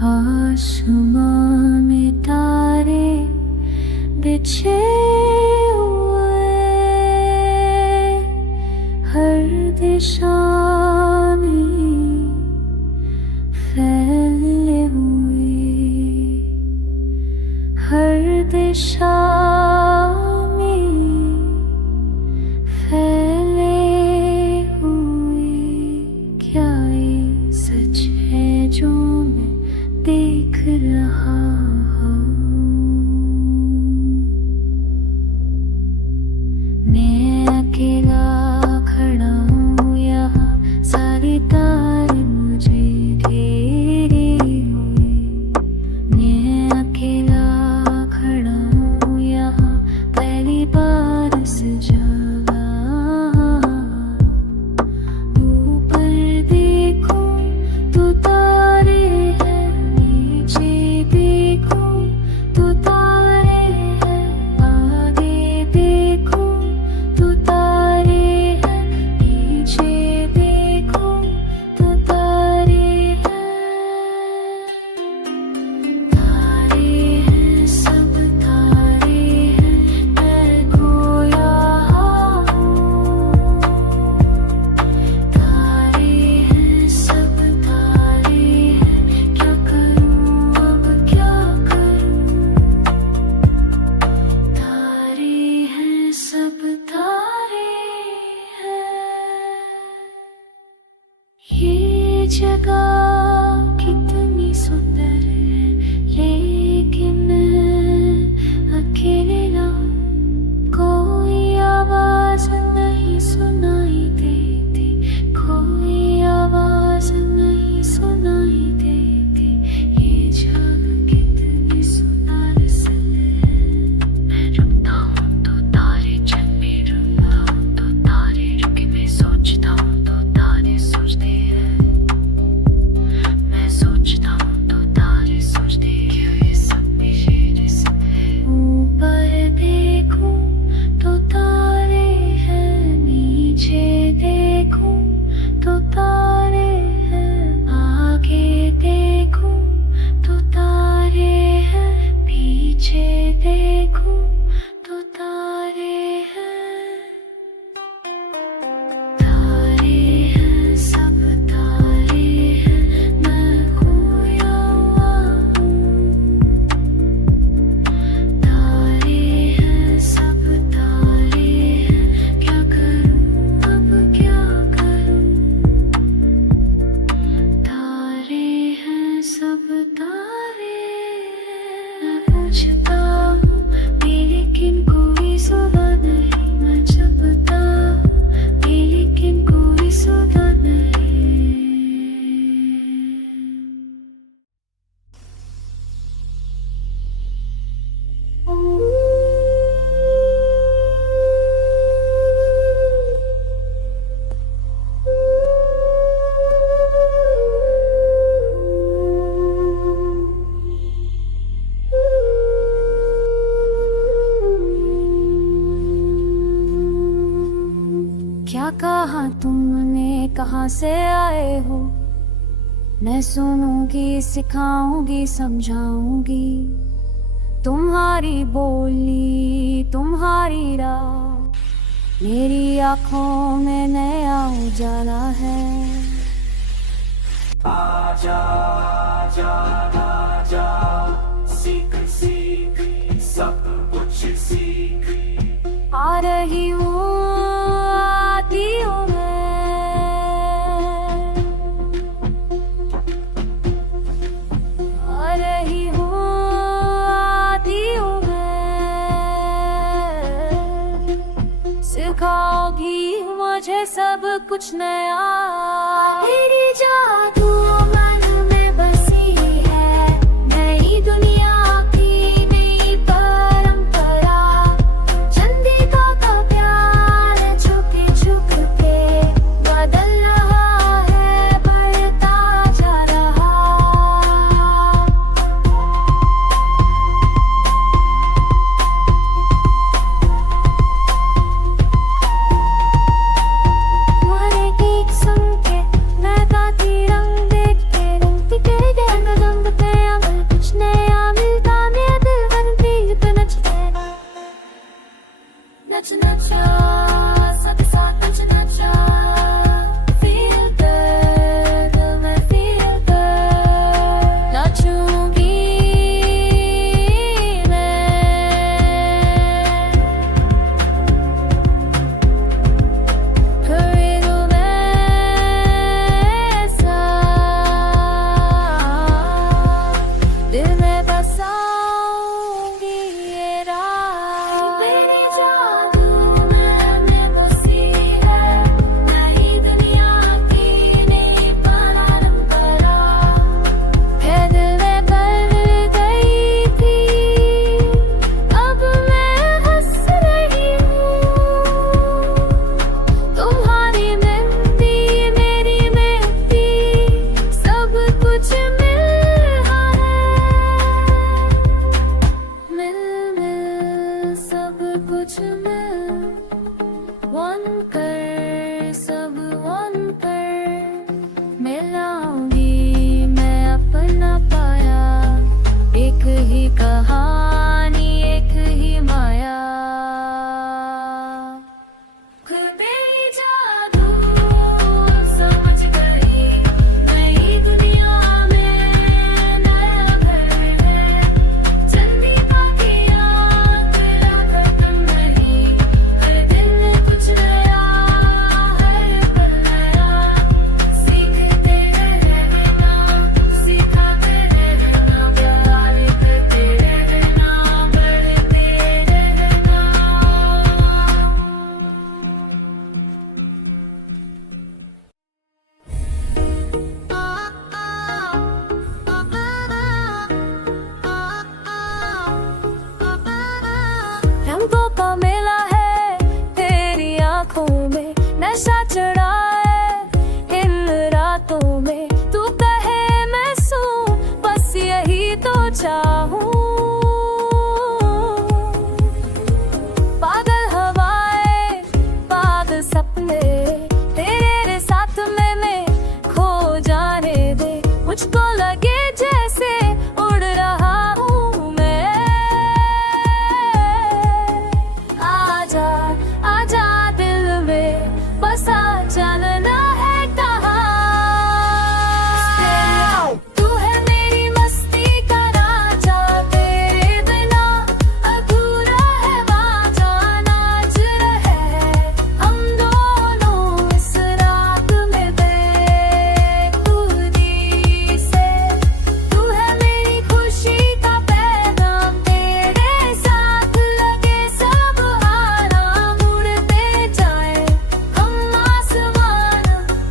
आसमां में तारे बिछे हुए, हर दिशा में फैले हुए, हर दिशा में फैले हुए। क्या ये सच है जो मैं देख रहा हूँ? मैं अकेला खड़ा हूँ यहाँ, सारी तारे मुझे घेरे हुए। मैं अकेला खड़ा हूँ यहाँ, पहली बार इस जगह। ऊपर देखूं तो तारे हैं, नीचे देखूं तो तारे हैं, आगे देखूं तो तारे हैं, पीछे देखूं तो तारे हैं। तारे हैं, सब तारे हैं, मैं खोया हूँ। तारे हैं, सब तारे हैं, क्या करूँ अब क्या करूँ? तारे हैं, सब तारे हैं। ये जगह कितनी सुंदर है, लेकिन मैं अकेला हूँ। कोई आवाज नहीं सुनाई देती, कोई आवाज नहीं सुनाई देती। ये जगह कितनी सुंदर है। मैं रुकता हूँ तो तारे चलने, रुकता हूँ तो तारे रुके। मैं सोचता हूँ तो तारे सोचते हैं, मैं सोचता हूँ तो तारे सोचते हैं। क्या ये सब मेरे सब है? ऊपर देखूं तो तारे हैं, नीचे देखूं तो तारे हैं, आगे देखूं तो तारे हैं, पीछे देखूं तो तारे हैं। तारे हैं, सब तारे हैं, मैं खोया हुआ हूँ। तारे हैं, सब तारे हैं, क्या करूँ अब क्या करूँ? तारे हैं, सब तारे हैं। मैं पूछता हूँ लेकिन कोई सुना नहीं, मैं जपता हूँ लेकिन कोई सुना नहीं। क्या कहा तुमने, कहाँ से आए हो? मैं सुनूंगी, सिखाऊंगी, समझाऊंगी। तुम्हारी बोली, तुम्हारी राह, मेरी आँखों में नया उजाला है। आजा आजा आजा, सीख सीख सब कुछ सीख। आ रही हूँ, आती हूँ मैं, आ रही हूँ, आती हूँ मैं। सिखाओगी मुझे सब कुछ नया, तेरी जादू मन में बसी है। नई दुनिया की नई परंपरा, चंदिका का प्यार छुपे छुपे बदल रहा है, बढ़ता जा रहा। तुम्हारे गीत सुन के मैं गाती रंग चाहूं। पागल हवाएं, पागल सपने, तेरे साथ में मैं खो जाने दे। मुझको लगे जैसे उड़ रहा हूँ मैं। आजा आजा दिल में बसा, चलना है कहाँ। तू है मेरी मस्ती का राजा, तेरे बिना अधूरा है बाजा। नाच रहे हम दोनों इस रात में बेखुदी से। तू है मेरी खुशी का पैगाम, तेरे साथ लगे सब आराम। उड़ते जाए हम आसमान,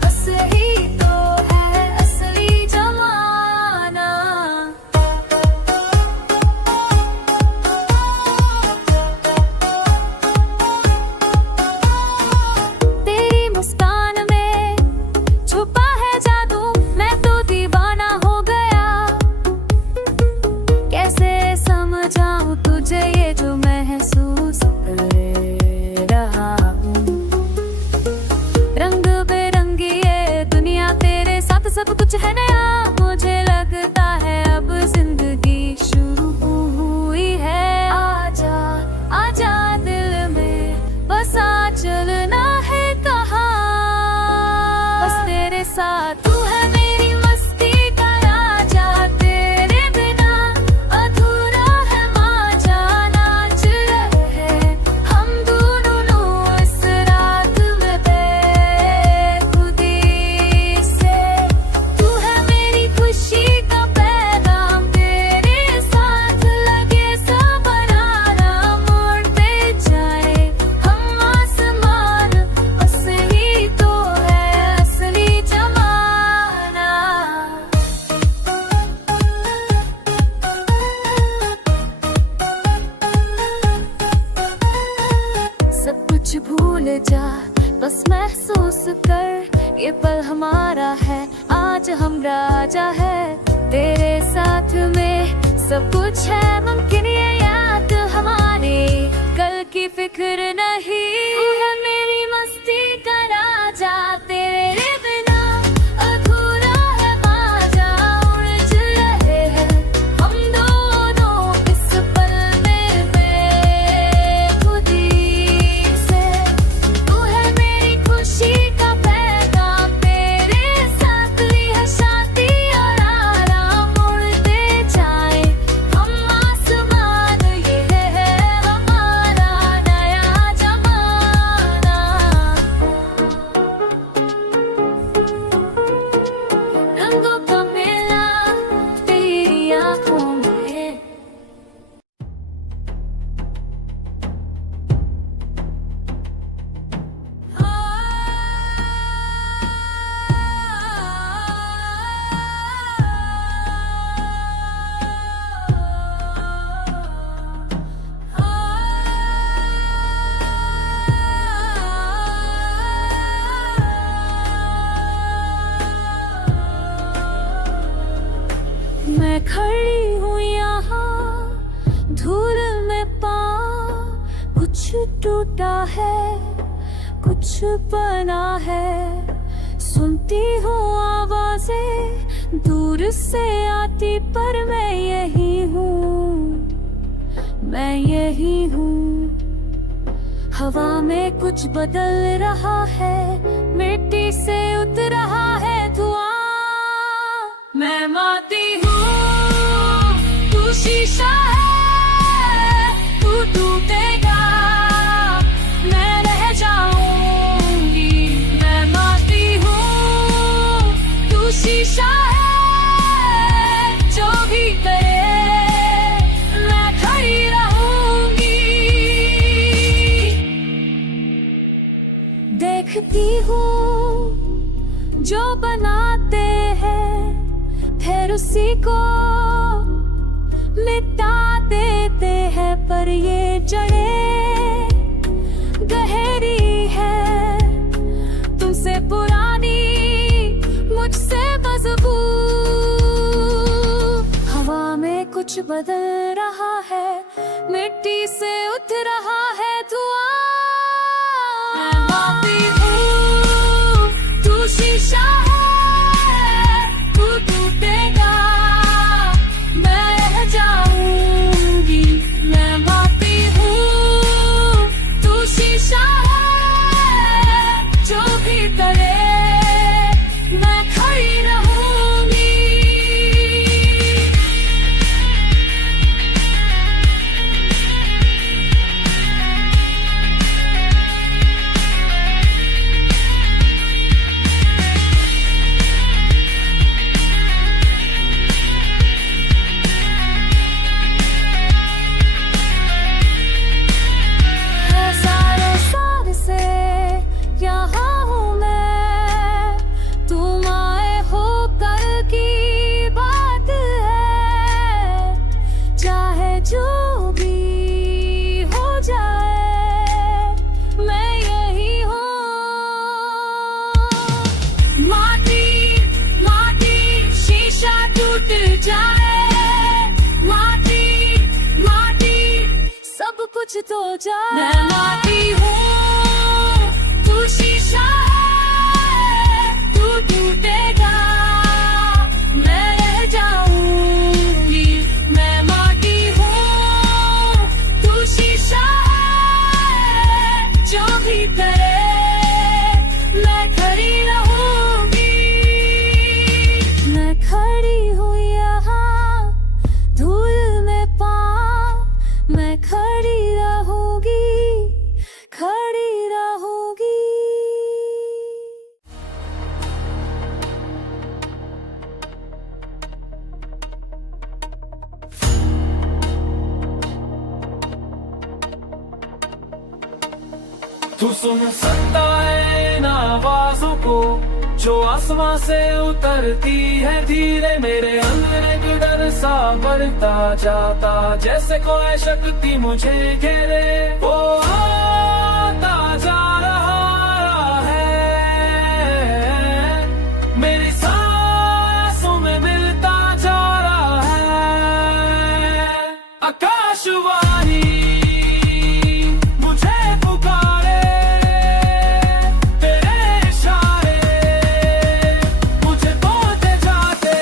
बस ही तो है असली जमाना। तेरी मुस्कान में छुपा है जादू, मैं तो दीवाना हो गया। कैसे समझाऊं तुझे ये जो महसूस कर रहा हूँ। रंग बिरंगी ये दुनिया, तेरे साथ सब कुछ है नया। मुझे लगता है अब जिंदगी शुरू हुई है। आजा आजा दिल में बसा, चलना है कहाँ। बस तेरे साथ। तू है मेरी मस्ती का राजा, तेरे बिना अधूरा है माजा। नाच रहे हम दोनों इस रात में बेखुदी से। तू है मेरी खुशी का पैगाम, तेरे साथ लगे सब आराम। उड़ते जाए हम आसमान, बस ही तो है असली जमाना। सब कुछ भूल जा, बस महसूस कर ये पल हमारा है। आज हम राजा है, तेरे साथ में सब कुछ है मुमकिन। ये याद हमारे कल की फिक्र नहीं। तू है मेरी मस्ती का राजा, तेरे बिना अधूरा है बाजा। उलझ रहे हैं हम दोनों इस पल में बेखुदी से। तू है मेरी खुशी का पैगाम, तेरे साथ ली है शांति और आराम। उड़ते जाए हम आसमान, ये है हमारा नया जमाना। रंगों का मेला तेरी आंखों में। मैं खड़ी हूँ यहाँ धूल में पाँव, कुछ टूटा है कुछ बना है। सुनती हूँ आवाजें दूर से आती, पर मैं यही हूँ, मैं यही हूँ। हवा में कुछ बदल रहा है, मिट्टी से उतर रहा है धुआं। मैं माती हूँ, तू शीशा है, तू टूटेगा, मैं रह जाऊंगी। मैं माती हूँ, तू शीशा है, जो भी करे मैं खड़ी रहूंगी। देखती हूँ जो बनाते हैं, फिर उसी को मिटा देते हैं। पर ये जड़ें गहरी है, तुमसे पुरानी मुझसे मजबूत। हवा में कुछ कुछ बदल रहा है, मिट्टी से उठ रहा है धुआं। मैं माटी हूँ, तू शीशा है, तू टूटेगा, मैं रह जाऊंगी। मैं माटी हूँ, तू शीशा है, जो भी करे मैं खड़ी रहूंगी। सारे सारे से यहाँ हूँ मैं, तुम आए हो कल की बात है। चाहे जो भी हो जाए, मैं यही हूँ। माटी माटी शीशा टूट जाए, माटी माटी सब कुछ तो जाए। मैं माटी हूँ, तू शीशा है, तू टूटेगा, मैं रह जाऊंगी। मैं माटी हूँ, तू शीशा है, जो भी करे मैं खड़ी रहूंगी। मैं खड़ी हूँ यहाँ धूल में पाँव, मैं खड़ी रहूंगी, खड़ी रहूंगी। तू सुन सकता है इन आवाजों को जो आसमां से उतरती है धीरे। मेरे अंदर एक डर सा बढ़ता जाता, जैसे कोई शक्ति मुझे घेरे। वो आता जा रहा है, मेरी सांसों में मिलता जा रहा है। आकाशवाणी मुझे पुकारे, तेरे इशारे मुझे बोलते जाते।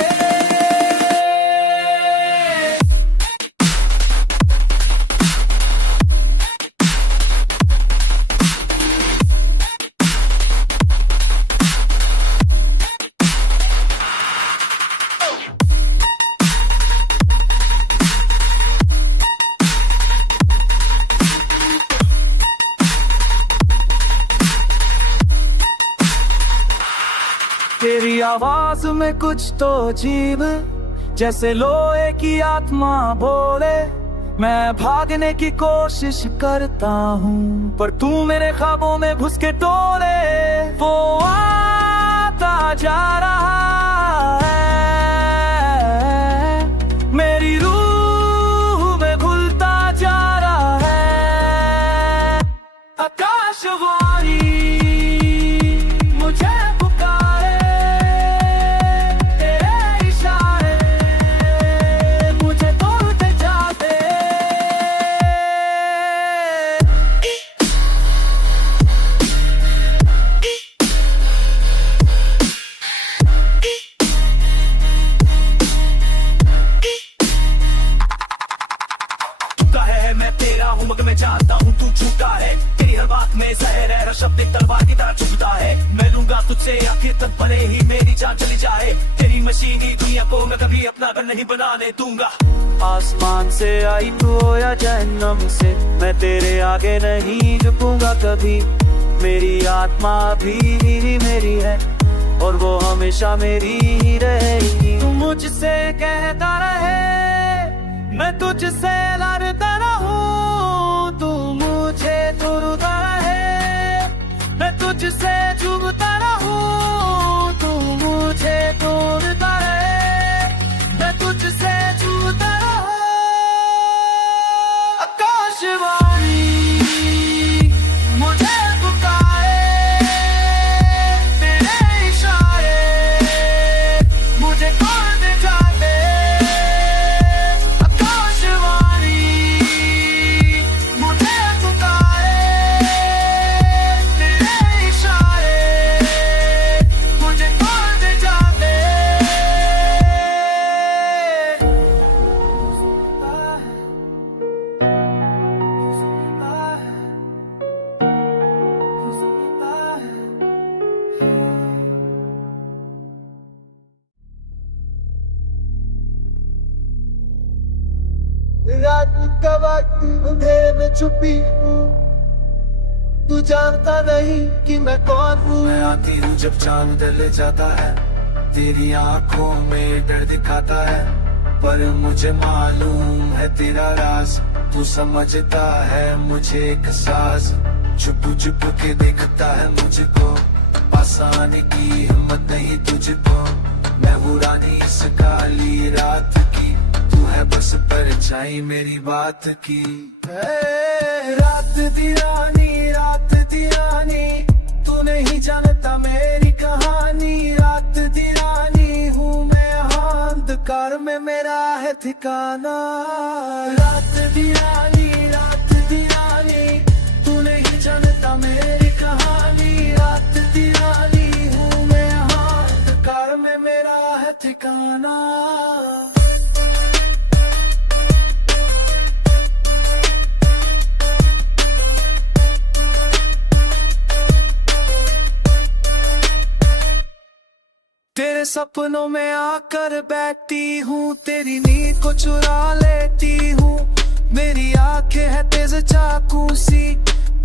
तेरी आवाज में कुछ तो जीव, जैसे लोहे की आत्मा बोले। मैं भागने की कोशिश करता हूँ, पर तू मेरे ख्वाबों में घुस के टोले। वो आता जा रहा है, मेरी रूह में घुलता जा रहा है। आकाशवाणी मुझे पुकारे, तेरे इशारे मुझे तोड़ते जाते। झूठा है मैं तेरा हूँ मगर मैं जानता हूँ तू झूठा है। तेरी हर बात में जहर है, शब्द एक तलवार की तरह चुभता है। मैं लूंगा तुझसे आखिर तक भले ही मेरी जान चली जाए। तेरी मशीनी दुनिया को मैं कभी अपना घर नहीं बनाने दूंगा। आसमान से आई तू या जहन्नम से, मैं तेरे आगे नहीं झुकूंगा कभी। मेरी आत्मा भी मेरी है और वो हमेशा मेरी ही रहेगी। तू मुझसे कहता रहे, मैं तुझसे लड़ता रहूं। तू मुझे तुरता रहे, मैं तुझसे झूमता रहूं। तू मुझे तोड़ता रहे, मैं तुझसे झूमता रहूं। आकाशवाणी मुझे पुकारे, तेरे इशारे मुझे तोड़ते जाते। रात का वक्त अंधेरे में छुपी, तू जानता नहीं कि मैं कौन हूँ। मैं आती हूँ जब चांद ढल जाता है, तेरी आंखों में डर दिखाता है, पर मुझे मालूम है तेरा राज। तू समझता है मुझे एक साज, छुप छुप के देखता है मुझको, आसानी की हिम्मत नहीं तुझको। मैं हूँ रानी इस काली रात की, तू है बस परछाई मेरी बात की। रात दी रानी, तू नहीं जानता मेरी कहानी। रात दी रानी हूँ मैं, अंधकार में मेरा है ठिकाना। रात दी रानी, तू नहीं जानता मेरी कहानी। रात दी रानी हूँ मैं, अंधकार में मेरा है ठिकाना। तेरे सपनों में आकर बैठती हूँ, तेरी नींद को चुरा लेती हूँ। मेरी आंखें है तेज चाकू सी,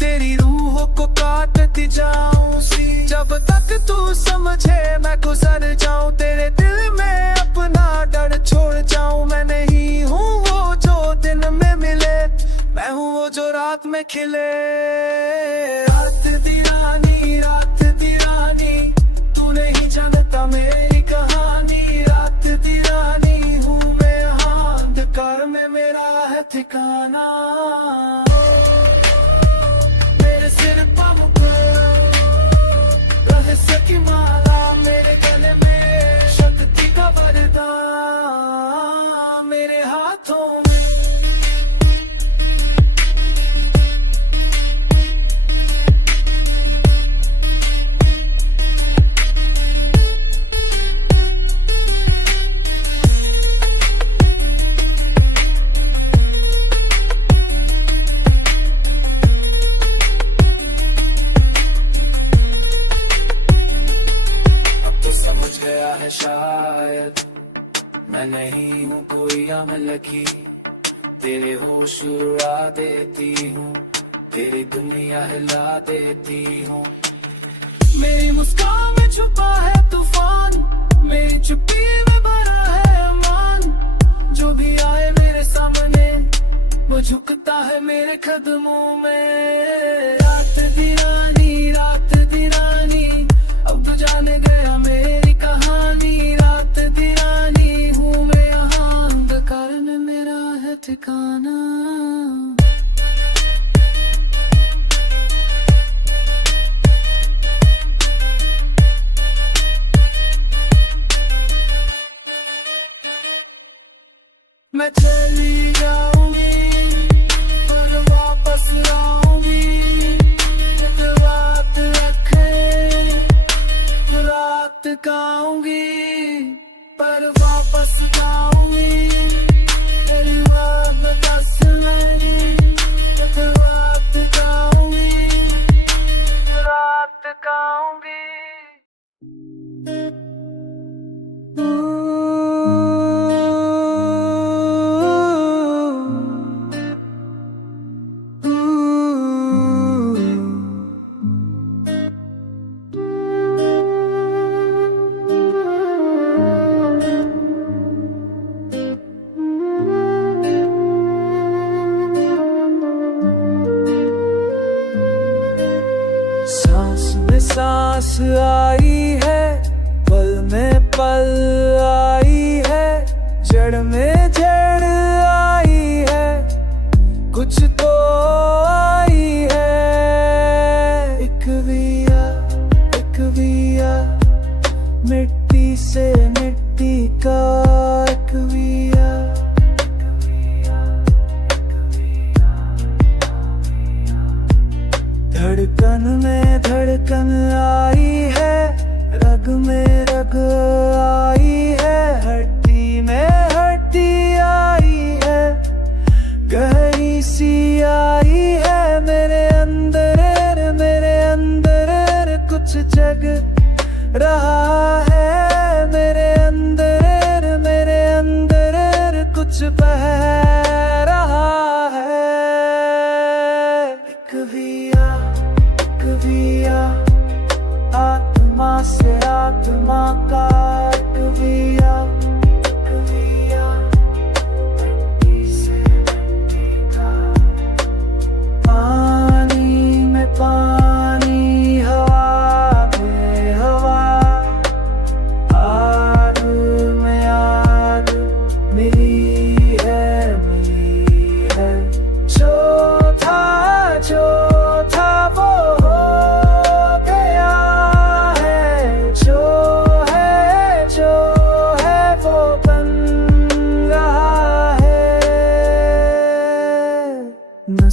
तेरी रूह को काटती जाऊं सी। जब तक तू समझे मैं गुजर जाऊं, तेरे दिल में अपना डर छोड़ जाऊं। मैं नहीं हूँ वो जो दिन में मिले, मैं हूँ वो जो रात में खिले। रात दी रानी, तू नहीं जानता मेरी कहानी। रात दी रानी हूँ मैं, अंधकार में मेरा है ठिकाना। मेरे सिर पाँव पर रहस्य की माला, मेरे गले में शक्ति का वरदान। मेरे हाथों में है शायद मैं नहीं हूँ कोई अमलकी, तेरे होश उड़ा देती हूँ, तेरी दुनिया हिला देती हूँ। मेरी मुस्कान में छुपा है तूफान, मेरी चुप्पी में भरा है अमान। जो भी आए मेरे सामने वो झुकता है मेरे कदमों में। रात दी रानी, अब तो जाने गया मेरी कहानी। रात दी रानी हूँ मैं, यहाँ अंधकार में मेरा है ठिकाना। मैं चली जाऊंगी पर वापस आऊंगी, रात रखे रात गाऊंगी पर वापस गाऊंगी। तेरी बात दस नहीं, रात गाऊंगी रात गाऊंगी। सांस में सांस आई है, पल में पल आई है, जड़ में जड़ आई है, कुछ तो आई है। एक विया मिट्टी से मिट्टी का एक विया। धड़कन में धड़कन आई है, रग में रग आई है, हड्डी में हड्डी आई है, गहरी सी आई है। मेरे अंदर कुछ जग रहा है, मेरे अंदर कुछ बह रहा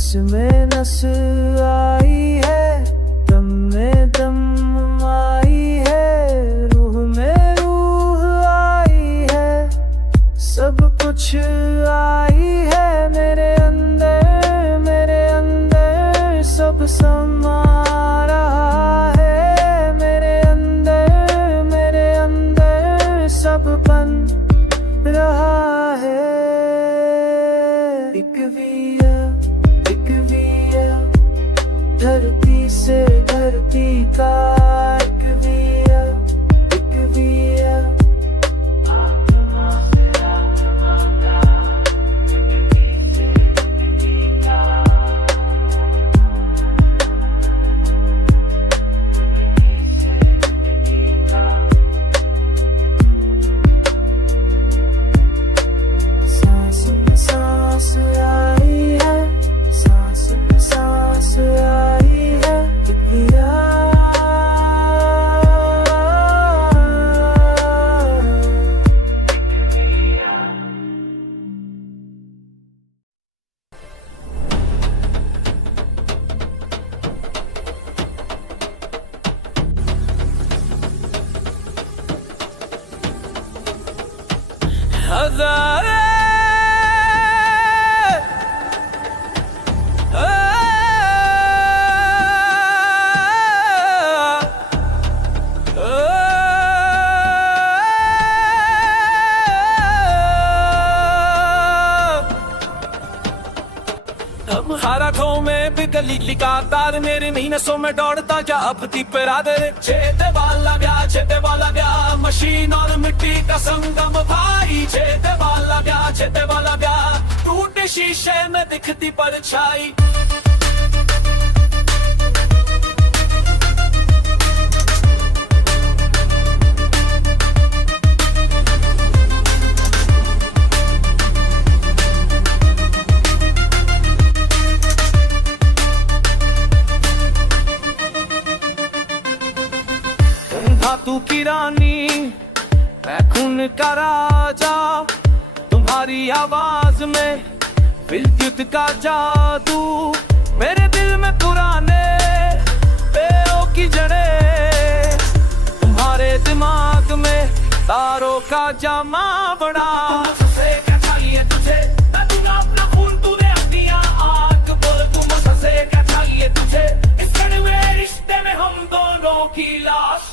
नस में नस आई है, दम में दम आई है, रूह में रूह आई है, सब कुछ आई है मेरे अंदर सब समा रहा है, मेरे अंदर सब बन रहा है। एक विया धरती से धरती का, एक विया सांस आई है, सांस आई है, एक हाथों में बिगली लिकादार मेरे मीनसों में दौड़ता क्या अब दी परादर चेते वाला ब्याह मशीन और मिट्टी का संगम भाई चेते वाला ब्याह टूटे शीशे में दिखती परछाई। धातु की रानी मैं खून का राजा, तुम्हारी आवाज में विद्युत का जादू, मेरे दिल में पुराने पेड़ों की जड़ें, तुम्हारे दिमाग में तारों का जामा बड़ा। तुझसे क्या चाहिए तुझे, मैं दूंगा अपना खून, तूने अपनी आँख बोल, तुम से क्या चाहिए तुझे, इस कड़वे रिश्ते में हम दोनों की लाश।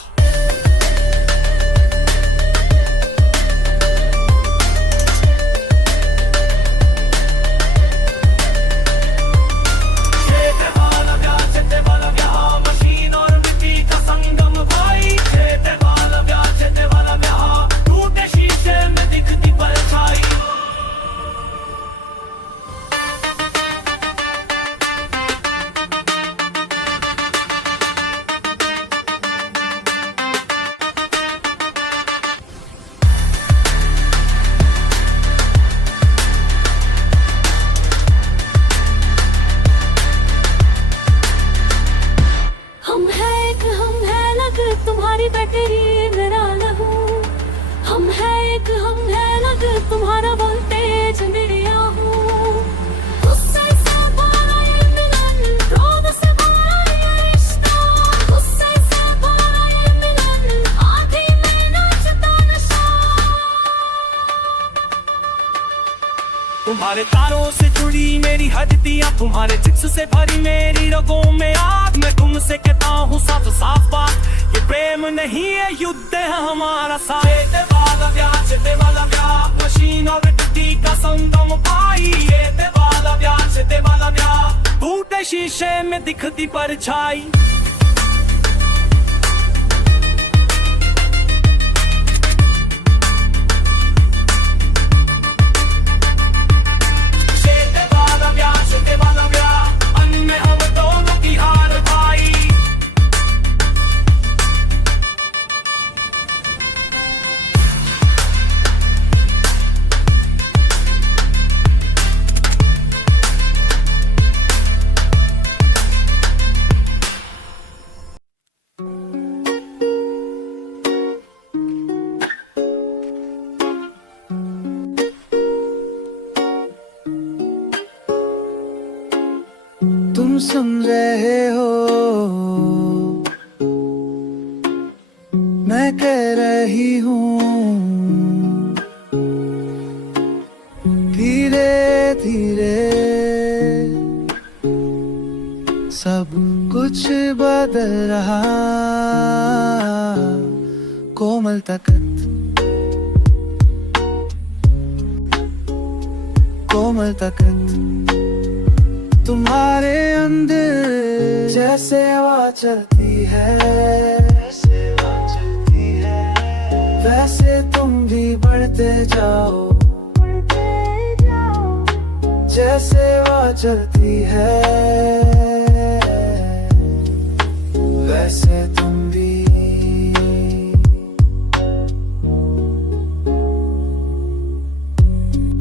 तुम्हारी बैटरी मेरा लहू, हम है एक हम है लग, तुम्हारा वोल्टेज मेरे आहू, गुस्से से भरा ये मिलन, क्रोध से भरा ये रिश्ता, गुस्से से भरा ये मिलन, आधी में नाचता नशा। तुम्हारे तारों से जुड़ी मेरी हड्डियां, तुम्हारे जिस्म से भरी मेरी रगों में आग, मैं तुमसे कहता हूँ साफ साफ बात, ये प्रेम नहीं है युद्ध है हमारा साथ। चेते वाला ब्याह मशीन और मिट्टी का संगम भाई, चेते वाला ब्याह टूटे शीशे में दिखती परछाई। तुम सुन रहे हो, मैं कह रही हूँ, धीरे धीरे सब कुछ बदल रहा। कोमल तकत, कोमल तकत तुम्हारे अंदर जैसे हवा चलती है, वैसे तुम भी बढ़ते जाओ, जैसे हवा चलती है, वैसे तुम भी।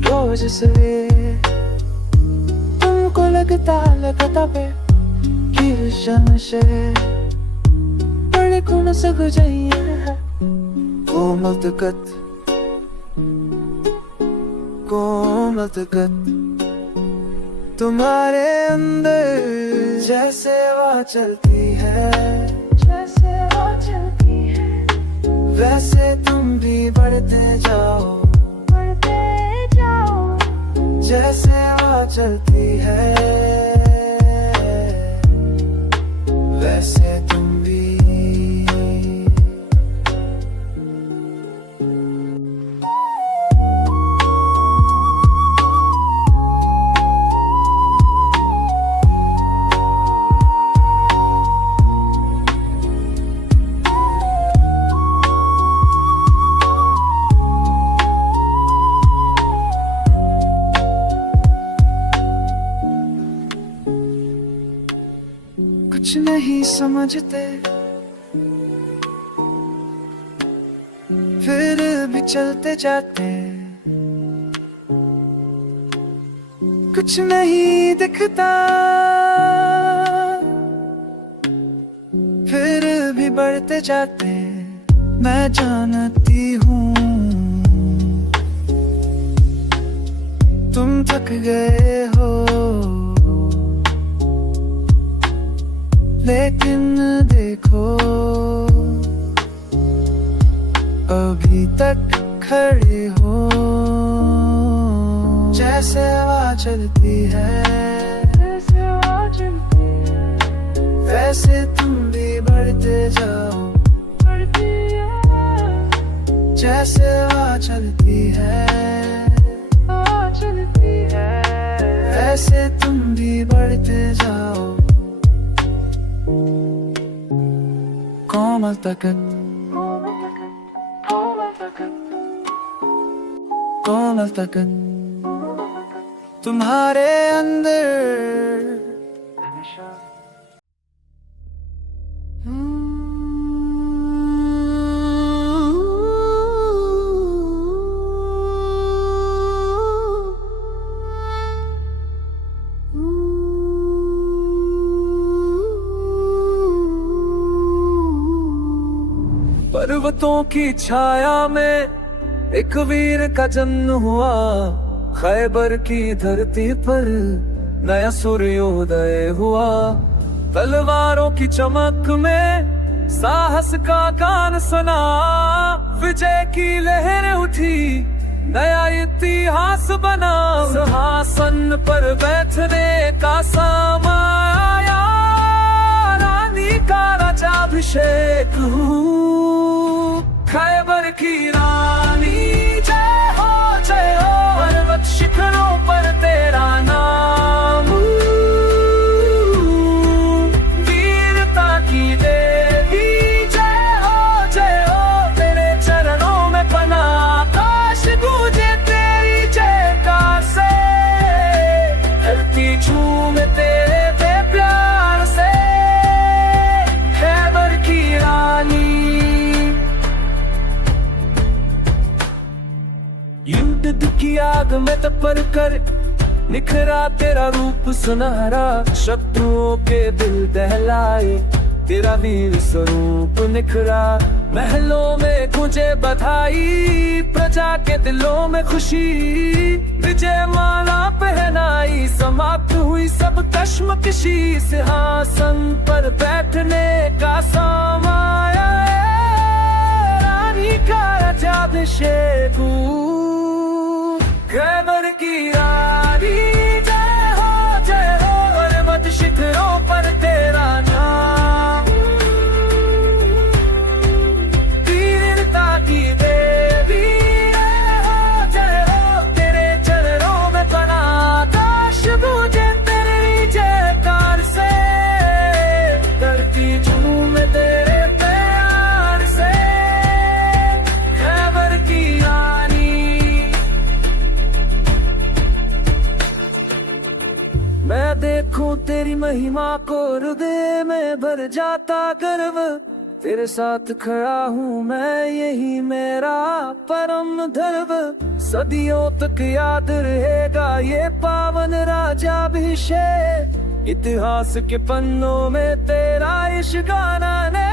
रोज सवेरे तुमको लगता पे कि से बड़े गुण सग जाइए। कोमल तकत, कोमल तकत तुम्हारे अंदर जैसे हवा चलती है, जैसे हवा चलती है, वैसे तुम भी बढ़ते जाओ, बढ़ते जाओ, जैसे हवा चलती है, वैसे तुम भी। कुछ नहीं समझते फिर भी चलते जाते, कुछ नहीं दिखता फिर भी बढ़ते जाते। मैं जानती हूँ तुम थक गए हो, लेकिन देखो अभी तक खड़े हो, जैसे हवा चलती है, जैसे हवा चलती है, वैसे तुम भी बढ़ते जाओ, बढ़ते जाओ, जैसे हवा चलती है, हवा चलती है, वैसे तुम भी बढ़ते जाओ। कोमल तकत, कोमल तकत तुम्हारे अंदर पर्वतों की छाया में एक वीर का जन्म हुआ, खैबर की धरती पर नया सूर्योदय हुआ। तलवारों की चमक में साहस का गान सुना, विजय की लहर उठी, नया इतिहास बना। सिंहासन पर बैठने का समय आया, रानी का राजाभिषेक हूँ, खैबर की रानी जय हो पर्वत शिखरों पर तेरा नाम, वीरता की देवी जय हो तेरे चरणों में पनाह, काश गूंजे तेरी जयकार से, धरती झूमे तेरे प्यार से, खैबर की रानी। युद्ध की आग में तपर कर निखरा तेरा रूप सुनहरा, शत्रुओं के दिल दहलाए तेरा वीर स्वरूप निखरा। महलों में गूंजे बधाई, प्रजा के दिलों में खुशी, विजय माला पहनाई, समाप्त हुई सब कश्मकशी, सिंहासन पर बैठने का समाया रानी का अभिषेक। खैबर की रानी जय हो और मत शिखरों पर तेरा नाम। वीरता की देवी जय हो, तेरे चरणों में बना दाश बूझे तेरी जयकार से। धरती झूम तेरे प्यार से। खैबर की रानी मैं देखूं तेरी महिमा को, हृदय में भर जाता गर्व। तेरे साथ खड़ा हूँ मैं, यही मेरा परम धर्म। सदियों तक याद रहेगा ये पावन राजाभिषेक। इतिहास के पन्नों में तेरा इश्क गाना ने